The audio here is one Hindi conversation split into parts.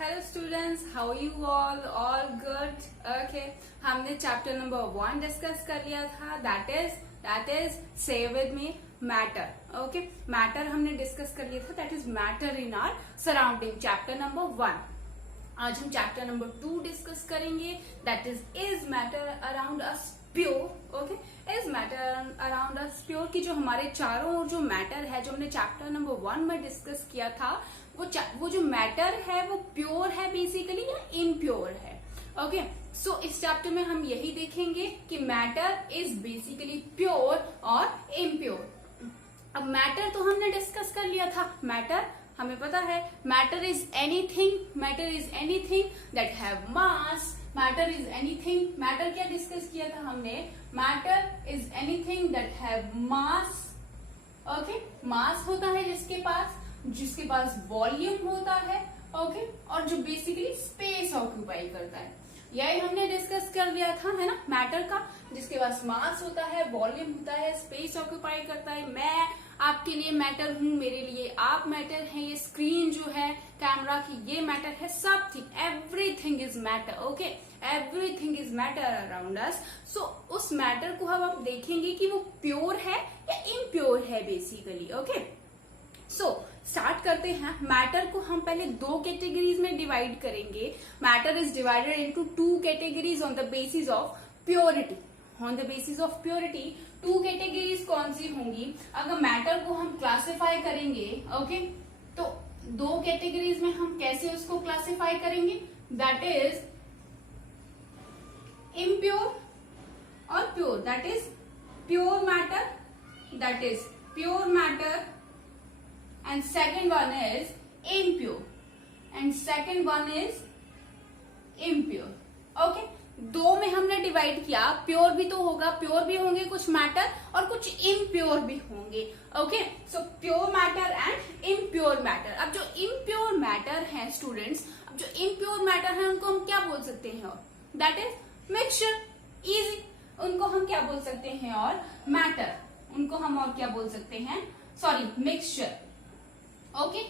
Hello students, how you all good? Okay, हमने चैप्टर नंबर 1 डिस्कस कर लिया था, that is say with me matter. Okay, matter हमने डिस्कस कर लिया था, that is matter in our surrounding, chapter number 1। आज हम चैप्टर नंबर 2 डिस्कस करेंगे, that is matter around us pure. Okay, is matter around us pure की जो हमारे चारों ओर जो मैटर है, जो हमने चैप्टर नंबर 1 में डिस्कस किया था, वो जो मैटर है वो प्योर है बेसिकली या इम्प्योर है। ओके, सो इस चैप्टर में हम यही देखेंगे कि मैटर इज बेसिकली प्योर और इम्प्योर। अब मैटर तो हमने डिस्कस कर लिया था, मैटर हमें पता है, matter is anything that have mass. Matter is anything, matter क्या डिस्कस किया था हमने? Matter is anything that have mass. Okay, mass होता है जिसके पास वॉल्यूम होता है, ओके, और जो बेसिकली स्पेस ऑक्यूपाई करता है। यही हमने डिस्कस कर लिया था, है ना, मैटर का, जिसके पास मास होता है, वॉल्यूम होता है, स्पेस ऑक्यूपाई करता है। मैं आपके लिए मैटर हूं, मेरे लिए आप मैटर हैं, ये स्क्रीन जो है कैमरा की ये मैटर है, सब ठीक, everything is matter. Okay, everything is matter around us. So उस मैटर को हम देखेंगे कि वो प्योर है या इम्प्योर है बेसिकली। ओके, सो स्टार्ट करते हैं। मैटर को हम पहले 2 कैटेगरीज में डिवाइड करेंगे। Matter is divided into 2 categories on the basis of purity. On the basis of purity 2 categories कौन सी होंगी? अगर मैटर को हम क्लासिफाई करेंगे, ओके, तो 2 कैटेगरीज में हम कैसे उसको क्लासिफाई करेंगे? दैट इज इम्प्योर और pure. That is pure matter, and second one is impure. Okay, 2 में हमने डिवाइड किया, प्योर भी तो होगा, प्योर भी होंगे कुछ मैटर और कुछ इम्प्योर भी होंगे। Okay, so pure matter and impure matter. अब जो इम्प्योर मैटर है स्टूडेंट्स, अब जो इम्प्योर मैटर है उनको हम क्या बोल सकते हैं? और दैट इज मिक्सचर, इजी। उनको हम क्या बोल सकते हैं? और मैटर, उनको हम और क्या बोल सकते हैं? Sorry, mixture. ओके,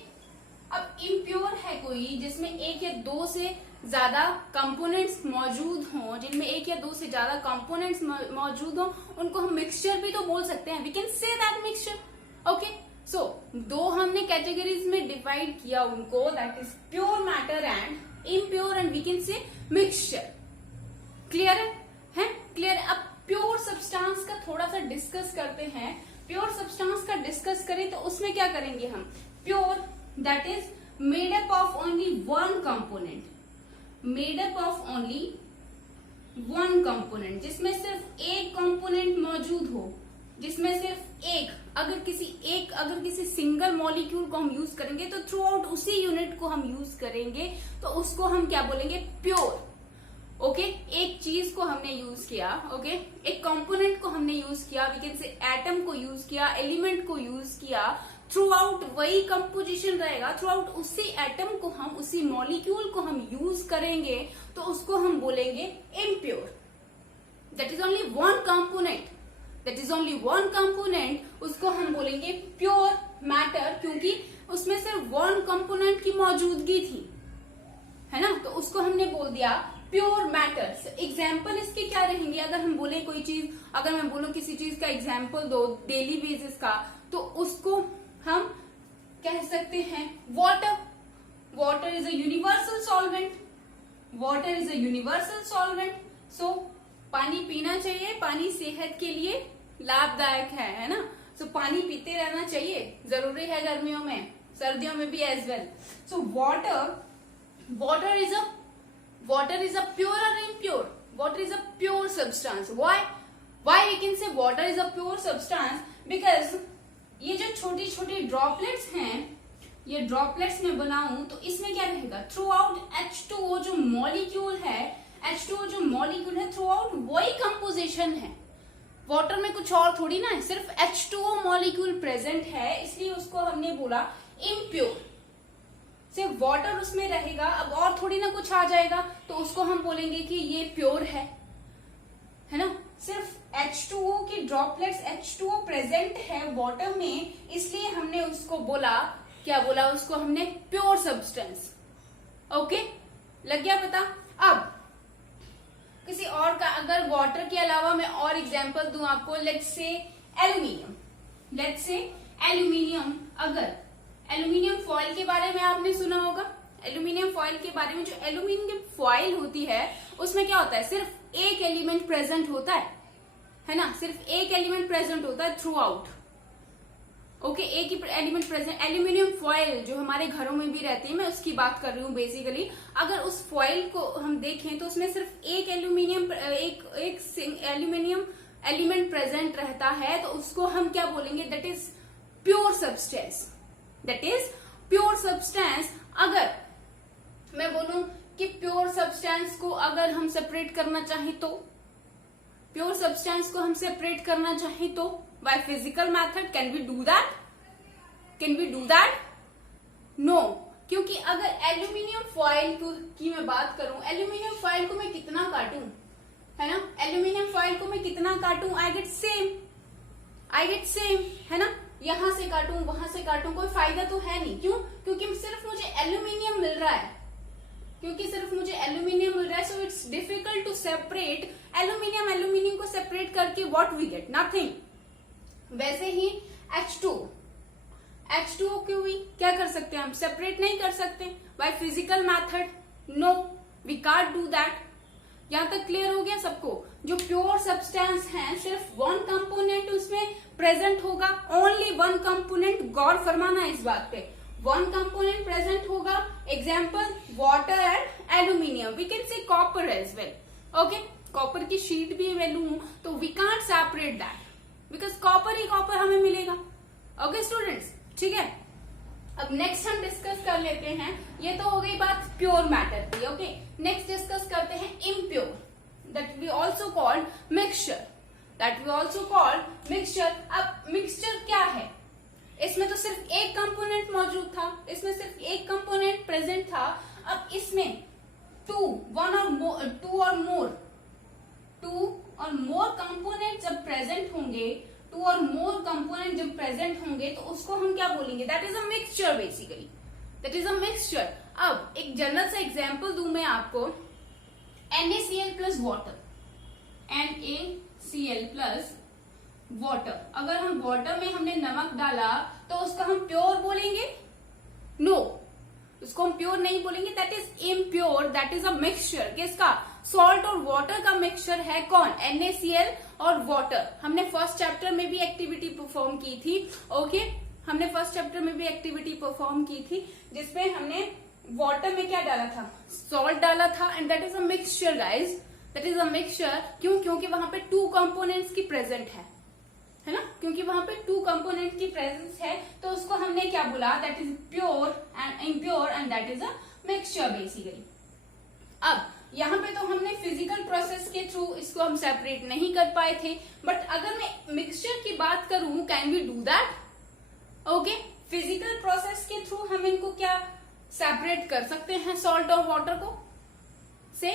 अब इम्प्योर है कोई जिसमें 1 या 2 से ज्यादा कंपोनेंट्स मौजूद हों, जिनमें 1 या 2 से ज्यादा कंपोनेंट्स मौजूद हों, उनको हम मिक्सचर भी तो बोल सकते हैं। We can say that mixture. Okay, so 2 हमने कैटेगरीज में डिवाइड किया उनको, that is pure matter and impure, and we can say mixture. Clear है? क्लियर। अब प्योर सब्सटेंस का थोड़ा सा डिस्कस करते हैं। प्योर सब्सटेंस का डिस्कस करें तो उसमें क्या करेंगे हम? Pure, that is made up of only one component, जिसमें सिर्फ एक कंपोनेंट मौजूद हो, जिसमें सिर्फ एक, अगर किसी सिंगल मॉलिक्यूल को हम यूज करेंगे तो थ्रू आउट उसी यूनिट को हम यूज करेंगे, तो उसको हम क्या बोलेंगे? प्योर। ओके, एक चीज को हमने यूज किया, ओके, एक कंपोनेंट को हमने यूज किया, वी कैन से एटम को यूज किया, एलिमेंट को यूज किया, थ्रू आउट वही कंपोजिशन रहेगा, थ्रू आउट उसी एटम को हम, उसी मॉलिक्यूल को हम यूज करेंगे, तो उसको हम बोलेंगे impure. That is only one component, उसको हम बोलेंगे प्योर मैटर, क्योंकि उसमें सिर्फ 1 कंपोनेंट की मौजूदगी थी, है ना, तो उसको हमने बोल दिया प्योर मैटर। एग्जाम्पल इसके क्या रहेंगे? अगर हम बोले कोई चीज, अगर मैं बोलूं किसी चीज का एग्जाम्पल दो डेली बेसिस का, तो उसको हम कह सकते हैं water. Water is a universal solvent. So पानी पीना चाहिए, पानी सेहत के लिए लाभदायक है ना, सो पानी पीते रहना चाहिए, जरूरी है गर्मियों में, सर्दियों में भी as well. So water is a pure or impure? Water is a pure substance. Why we can say water is a pure substance? Because ये जो छोटी छोटी ड्रॉपलेट्स हैं, ये ड्रॉपलेट्स में बनाऊं तो इसमें क्या रहेगा? थ्रू आउट H2O जो मॉलिक्यूल है, थ्रू आउट वही कंपोजिशन है। वाटर में कुछ और थोड़ी ना है, सिर्फ H2O मॉलिक्यूल प्रेजेंट है, इसलिए उसको हमने बोला इम्प्योर। सिर्फ वाटर उसमें रहेगा, अब और थोड़ी ना कुछ आ जाएगा, तो उसको हम बोलेंगे कि ये प्योर है ना। सिर्फ H2O की ड्रॉपलेट्स, H2O प्रेजेंट है वाटर में, इसलिए हमने उसको बोला, क्या बोला उसको हमने? Pure substance. ओके, लग गया पता। अब किसी और का अगर वाटर के अलावा मैं और एग्जांपल दूं आपको, let's say aluminium, let's say aluminium, अगर एल्यूमिनियम फॉइल के बारे में आपने सुना होगा, एल्यूमिनियम फॉइल के बारे में, जो एल्यूमिनियम फॉइल होती है उसमें क्या होता है, सिर्फ एक एलिमेंट प्रेजेंट होता है ना, सिर्फ एक एलिमेंट प्रेजेंट होता है थ्रू आउट। ओके, एक ही एलिमेंट प्रेजेंट। एल्यूमिनियम फॉइल जो हमारे घरों में भी रहती है, मैं उसकी बात कर रही हूँ बेसिकली। अगर उस फॉइल को हम देखें तो उसमें सिर्फ एक एल्यूमिनियम एल्यूमिनियम एलिमेंट प्रेजेंट रहता है, तो उसको हम क्या बोलेंगे, that is pure substance, that is pure substance. अगर मैं बोलूं कि प्योर सब्सटेंस को अगर हम सेपरेट करना चाहें तो, प्योर सब्सटेंस को हम सेपरेट करना चाहें तो by physical method, can we do that? Can we do that? No, क्योंकि अगर एल्यूमिनियम फॉइल की मैं बात करूं, एल्यूमिनियम फॉइल को मैं कितना काटूं, है ना, एल्यूमिनियम फॉइल को मैं कितना काटूं, आई गेट सेम, है ना, यहां से काटूं वहां से काटूं, कोई फायदा तो है नहीं। क्यों? क्योंकि सिर्फ मुझे एल्यूमिनियम मिल रहा है, so it's difficult to separate aluminium को सेपरेट करके व्हाट वी गेट, नथिंग। वैसे ही H2O क्यों भी क्या कर सकते हैं हम, सेपरेट नहीं कर सकते by physical method, no we can't do that. यहां तक क्लियर हो गया सबको? जो प्योर सब्सटेंस है सिर्फ वन कंपोनेंट उसमें प्रेजेंट होगा, ओनली वन कंपोनेंट, गौर फरमाना इस बात पे, वन कंपोनेंट प्रेजेंट होगा। Example water and aluminium, we can say copper as well. Okay, copper की शीट भी मैं लूं तो we can't separate that, because copper ही कॉपर हमें मिलेगा। ओके स्टूडेंट्स, ठीक है। अब नेक्स्ट हम डिस्कस कर लेते हैं, ये तो हो गई बात प्योर मैटर की। ओके, नेक्स्ट डिस्कस करते हैं impure, that we also called mixture, अब मिक्सचर क्या है, इसमें तो सिर्फ एक कंपोनेंट मौजूद था, इसमें सिर्फ एक कंपोनेंट प्रेजेंट था। अब इसमें टू और मोर कंपोनेंट जब प्रेजेंट होंगे, तो उसको हम क्या बोलेंगे, that is a mixture, basically that is a mixture. अब एक जनरल सा एग्जांपल दूं मैं आपको, NaCl plus water, NaCl plus water, अगर हम वाटर में हमने नमक डाला तो उसको हम प्योर बोलेंगे? नो, उसको हम प्योर नहीं बोलेंगे, that is impure, that is a mixture. किसका? सॉल्ट और वाटर का मिक्सचर है कौन? NaCl और वाटर। हमने फर्स्ट चैप्टर में भी एक्टिविटी परफॉर्म की थी। ओके, हमने फर्स्ट चैप्टर में भी एक्टिविटी परफॉर्म की थी जिसमें हमने वाटर में क्या डाला था, सॉल्ट डाला था, and that is a mixture guys, that is a mixture. क्यों? क्योंकि वहां पे टू कंपोनेंट्स की प्रेजेंट है ना, क्योंकि वहां पे टू कंपोनेंट की प्रेजेंस है, तो उसको हमने क्या बोला, that is pure and impure, and that is a mixture basically. अब यहाँ पे तो हमने फिजिकल प्रोसेस के थ्रू इसको हम सेपरेट नहीं कर पाए थे, बट अगर मैं मिक्सचर की बात करूं, can we do that? Okay, physical process के थ्रू हम इनको क्या सेपरेट कर सकते हैं, सॉल्ट और वाटर को? से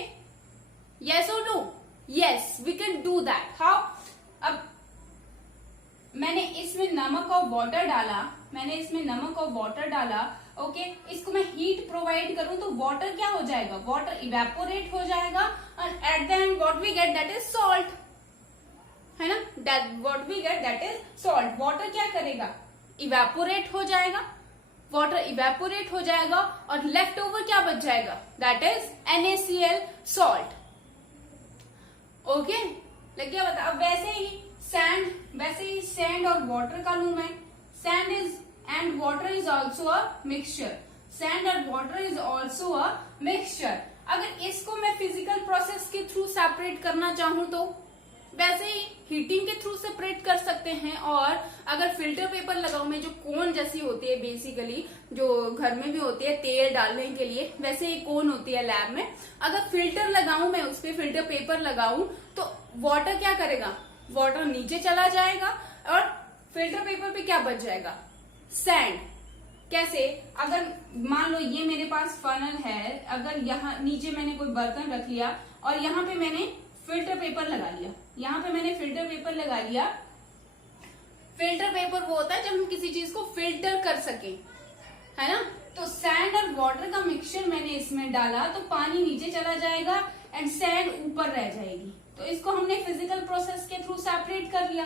यस और no? Yes, we can do that. How? अब मैंने इसमें नमक और वाटर डाला, ओके, इसको मैं हीट प्रोवाइड करूं तो वाटर क्या हो जाएगा, वाटर इवेपोरेट हो जाएगा, और at the end what we get, that is salt, है ना, that what we get, that is salt. Water क्या करेगा, इवेपोरेट हो जाएगा, और लेफ्ट ओवर क्या बच जाएगा, that is NaCl, salt. Okay, लग गया बता। अब वैसे ही सैंड और वाटर का लू मैं, sand is and water is also a mixture, sand and water is also a mixture। अगर इसको मैं फिजिकल प्रोसेस के थ्रू सेपरेट करना चाहूं तो वैसे ही हीटिंग के थ्रू सेपरेट कर सकते हैं, और अगर फिल्टर पेपर लगाऊं मैं, जो कोन जैसी होती है बेसिकली, जो घर में भी होती है तेल डालने के लिए, वैसे ही कोन होती है लैब में, अगर फिल्टर लगाऊं मैं, उस पर फिल्टर पेपर लगाऊं तो वाटर क्या करेगा, वाटर नीचे चला जाएगा, और फिल्टर पेपर पे क्या बच जाएगा, सैंड। कैसे? अगर मान लो ये मेरे पास फनल है, अगर यहाँ नीचे मैंने कोई बर्तन रख लिया और यहाँ पे मैंने फिल्टर पेपर लगा लिया, फिल्टर पेपर वो होता है जब हम किसी चीज को फिल्टर कर सके, है ना, तो सैंड और वाटर का मिक्सचर मैंने इसमें इसमें डाला तो पानी नीचे चला जाएगा एंड सैंड ऊपर रह जाएगी। तो इसको हमने फिजिकल प्रोसेस के थ्रू सेपरेट कर लिया।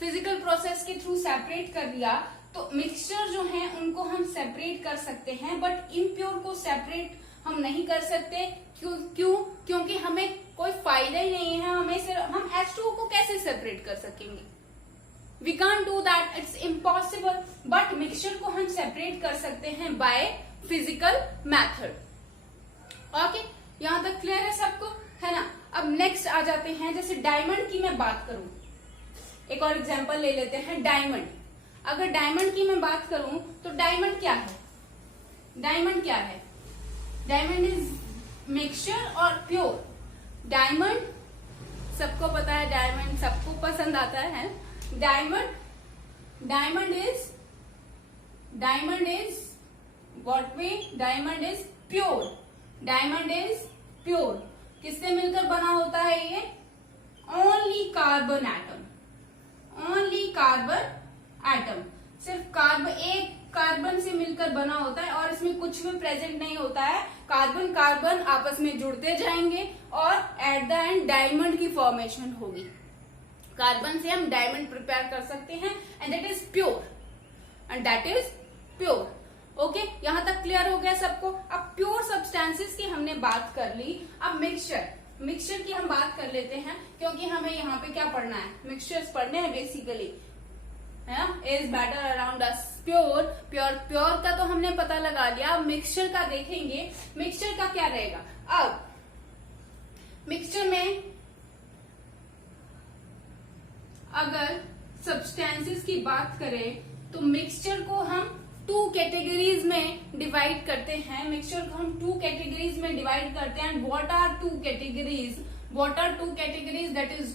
फिजिकल प्रोसेस के थ्रू सेपरेट कर लिया तो मिक्सचर जो है उनको हम सेपरेट कर सकते हैं, बट इम्प्योर को सेपरेट हम नहीं कर सकते। क्यों? क्योंकि हमें कोई फायदा ही नहीं है। हमें सिर्फ हम H2O को कैसे सेपरेट कर सकेंगे? We can't do that, it's impossible. But mixture को हम सेपरेट कर सकते हैं बाय फिजिकल मैथड। ओके, यहां तक क्लियर है सबको, है ना? अब नेक्स्ट आ जाते हैं, जैसे डायमंड की मैं बात करूं, एक और एग्जांपल ले लेते हैं डायमंड। अगर डायमंड की मैं बात करूं तो डायमंड क्या है? डायमंड क्या है? डायमंड इज मिक्सचर और प्योर। डायमंड सबको पता है, डायमंड सबको पसंद आता है। Diamond is what way? Diamond is pure. Diamond is pure. किससे मिलकर बना होता है ये? Only carbon atom. Only carbon atom, सिर्फ कार्बन, एक कार्बन से मिलकर बना होता है और इसमें कुछ भी प्रेजेंट नहीं होता है। कार्बन कार्बन आपस में जुड़ते जाएंगे और एट द एंड डायमंड की फॉर्मेशन होगी। कार्बन से हम डायमंड प्रिपेयर कर सकते हैं and that is pure, and that is pure. Okay, यहां तक क्लियर हो गया सबको? अब प्योर सब्सटेंसेस की हमने बात कर ली। अब मिक्सचर की हम बात कर लेते हैं, क्योंकि हमें यहाँ पे क्या पढ़ना है? मिक्सचर्स पढ़ने हैं बेसिकली, है ना? Is matter around us pure का तो हमने पता लगा लिया। अब मिक्सचर का देखेंगे, मिक्सचर का क्या रहेगा। अब मिक्सचर में अगर सब्सटेंसेस की बात करें तो मिक्सचर को हम 2 कैटेगरीज में डिवाइड करते हैं। मिक्सचर को हम 2 कैटेगरीज में डिवाइड करते हैं। What are 2 categories? What are 2 categories? That is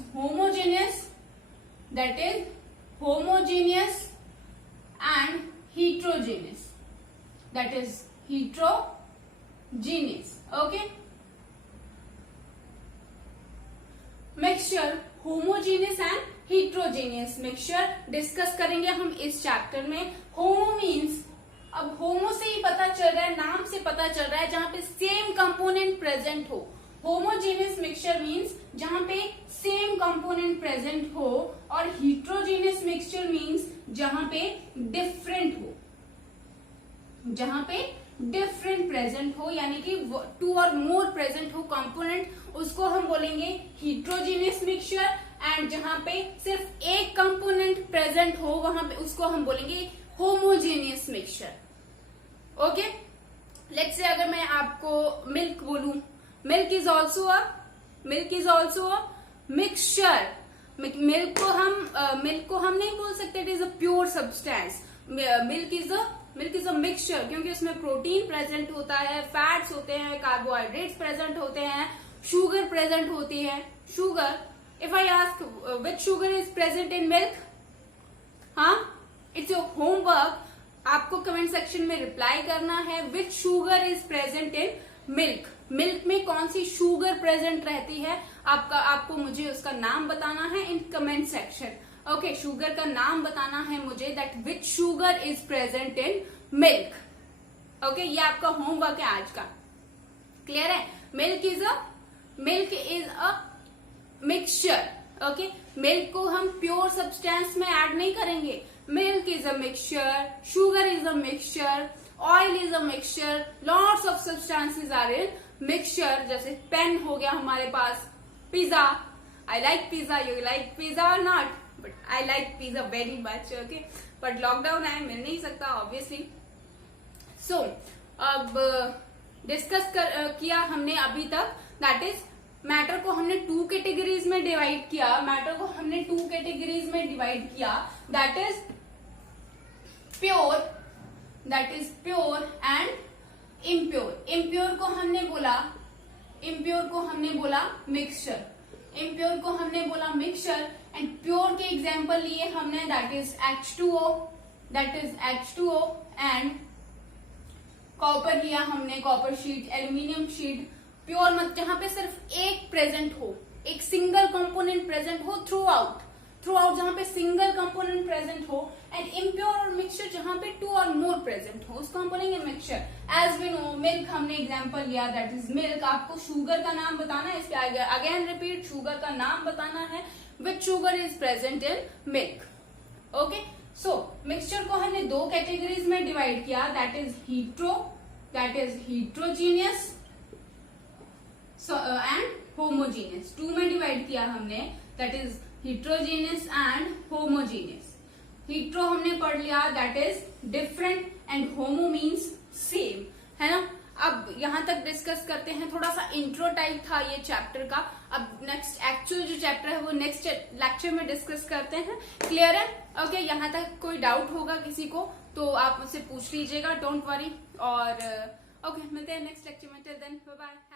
homogeneous and heterogeneous. That is heterogeneous. Okay. Mixture, homogeneous and heterogeneous mixture discuss करेंगे हम इस चैप्टर में। होमो मीन्स, अब होमो से ही पता चल रहा है, नाम से पता चल रहा है, जहां पे सेम कंपोनेंट प्रेजेंट हो। होमोजेनियस मिक्सचर मीन्स जहां पे सेम कंपोनेंट प्रेजेंट हो, और हीट्रोजेनियस मिक्सचर मीन्स जहां पे डिफरेंट हो। जहां पे डिफरेंट प्रेजेंट हो, यानी कि 2 और मोर प्रेजेंट हो कंपोनेंट, उसको हम बोलेंगे हीट्रोजेनियस मिक्सचर। एंड जहां पे सिर्फ एक कंपोनेंट प्रेजेंट हो, वहां पे उसको हम बोलेंगे homogeneous mixture. Okay, let's say अगर मैं आपको मिल्क बोलूं, milk is also a mixture. Milk को हम नहीं बोल सकते it is a pure substance. Milk is a mixture, क्योंकि उसमें प्रोटीन प्रेजेंट होता है, फैट्स होते हैं, कार्बोहाइड्रेट्स प्रेजेंट होते हैं, शुगर प्रेजेंट होती है। Sugar, if I ask which sugar is present in milk, हाँ, इट्स योर होमवर्क। आपको कमेंट सेक्शन में रिप्लाई करना है which sugar is present in milk. Milk में कौन सी शुगर प्रेजेंट रहती है, आपको मुझे उसका नाम बताना है in comment section. Okay, sugar का नाम बताना है मुझे, that which sugar is present in milk. Okay, ये आपका होमवर्क है आज का। क्लियर है? Milk is a mixture. Okay, milk को हम प्योर सब्सटेंस में ऐड नहीं करेंगे। Milk is a mixture, sugar is a mixture, oil is a mixture, lots of substances are in mixture. जैसे पेन हो गया हमारे पास, pizza, I like pizza, you like pizza और not, but I like pizza very much. Okay, but lockdown है, मिल नहीं सकता ऑब्वियसली। सो अब डिस्कस किया हमने अभी तक, दैट इज मैटर को हमने 2 कैटेगरीज में डिवाइड किया। That is pure and impure. Impure को हमने बोला मिक्सचर। एंड प्योर के एग्जाम्पल लिए हमने, that is H2O and copper लिया हमने, copper sheet, aluminium sheet. Pure मत जहां पे सिर्फ एक प्रेजेंट हो, एक सिंगल कंपोनेंट प्रेजेंट हो थ्रू आउट, थ्रू आउट जहां पे सिंगल कंपोनेंट प्रेजेंट हो, एंड इम्प्योर और मिक्सचर जहां पे 2 और मोर प्रेजेंट हो, उसको हम बोलेंगे mixture. As we know milk हमने एग्जांपल लिया, दैट इज मिल्क। आपको शुगर का नाम बताना है, इसके अगेन रिपीट, शुगर का नाम बताना है which sugar is present in milk. Okay, so mixture को हमने 2 कैटेगरीज में डिवाइड किया, that is heterogeneous and homogeneous. 2 में डिवाइड किया हमने, that is heterogeneous and homogeneous। Hetero हमने पढ़ लिया, that is different, and homo means same, है ना। अब यहां तक डिस्कस करते हैं, थोड़ा सा इंट्रो टाइप था ये चैप्टर का। अब नेक्स्ट एक्चुअल जो चैप्टर है वो नेक्स्ट लेक्चर में डिस्कस करते हैं। क्लियर है? ओके, यहां तक कोई डाउट होगा किसी को तो आप मुझसे पूछ लीजिएगा, डोंट वरी। और ओके, मिलते हैं नेक्स्ट लेक्चर में। Till then bye bye.